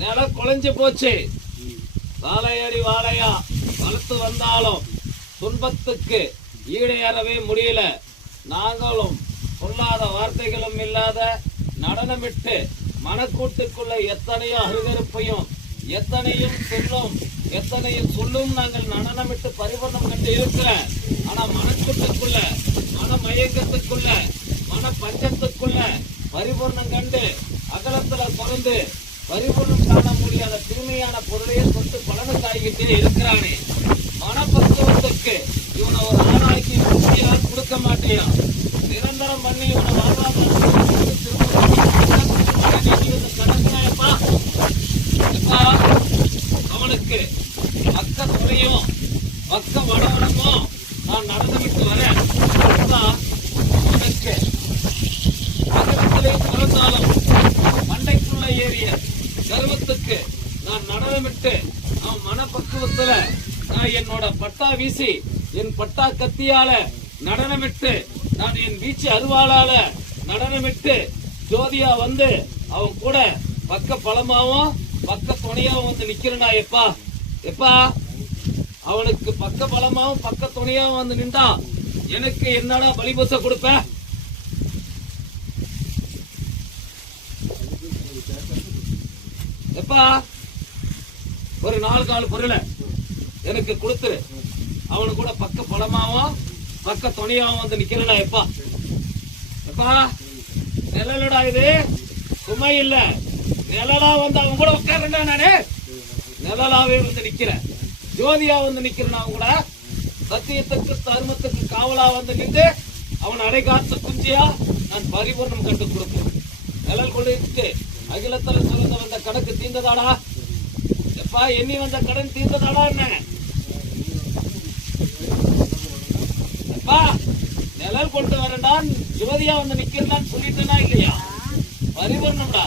நிலம் குலைஞ்சு போச்சு. வாழையடி வாழையா வளர்த்து வந்தாலும் துன்பத்துக்கு ஈடையறவே முடியல. நாங்களும் சொல்லாத வார்த்தைகளும் இல்லாத நடனமிட்டு மனக்கூட்டுக்குள்ள எத்தனையோ அருகருப்பையும் எத்தனையும் சொல்லும் நாங்கள் நடனமிட்டு பரிபூர்ணம் கண்டு இருக்கிற. ஆனா மனக்கூட்டுக்குள்ள மன மயக்கத்துக்குள்ள மன பஞ்சத்துக்குள்ள பரிபூர்ணம் கண்டு அகலத்துல பிறந்து பரிபூர்ணம் காண முடியாத தூய்மையான பொருளையே தொட்டு பலனுக்காகிட்டே இருக்கிறானே. மனப்பக்குவத்துக்கு இவனை ஒரு ஆளாக்கி முக்கியம் கொடுக்க மாட்டேயா. நிரந்தரம் பண்ணி இவனை அவனுக்கு பக்க துறையும் பக்க வடவனமும் நான் நடந்துவிட்டு வரேன். அவனுக்கு அகலத்திலே பிறந்தாலும் மண்டைக்குள்ள ஏறிய கர்வத்துக்கு நான் நடனமிட்டு அவன் மனப்பக்குவத்துல நான் என்னோட பட்டா வீசி என் பட்டா கத்தியால நடனமிட்டு நான் என் வீச்சு அருவாளால நடனமிட்டு ஜோதியா வந்து அவன் கூட பக்க பலமாவும் பக்க துணையாவும் வந்து நிக்கிறனா. எப்பா அவனுக்கு பக்க பலமாவும் பக்க துணையாவும் வந்து நின்றா எனக்கு என்னடா பலிபூச கொடுப்ப? எப்பா ஒரு 4 கால் பொருளை எனக்கு கொடுத்துரு. அவனு கூட பக்க பலமாவும் பக்க துணையாவும் வந்து நிக்கிறனா. எப்பா நிழலடா, இது சுமை இல்ல. நிழலா வந்து அவன் கூட உட்கார்றா. நானு நிழலாவே வந்து நிக்கிறேன். ஜோதியா வந்து நிக்கிறேன். அவன் கூட சத்தியத்துக்கு தர்மத்துக்கு காவலா வந்து நின்று அவன் அடை காத்து குஞ்சியா நான் பரிபூர்ணம் கண்டு கொடுப்பேன். நிழல் கொண்டு அகிலத்துல சொல்ல வந்த கணக்கு தீர்ந்ததாடா. எப்பா எண்ணி வந்த கடன் தீர்ந்ததாடா? என்ன எப்பா நிழல் கொண்டு வரேன்டான் ஜோதியா வந்து நிக்கிறதான்னு சொல்லிட்டேனா இல்லையா? பரிபூர்ணம்டா.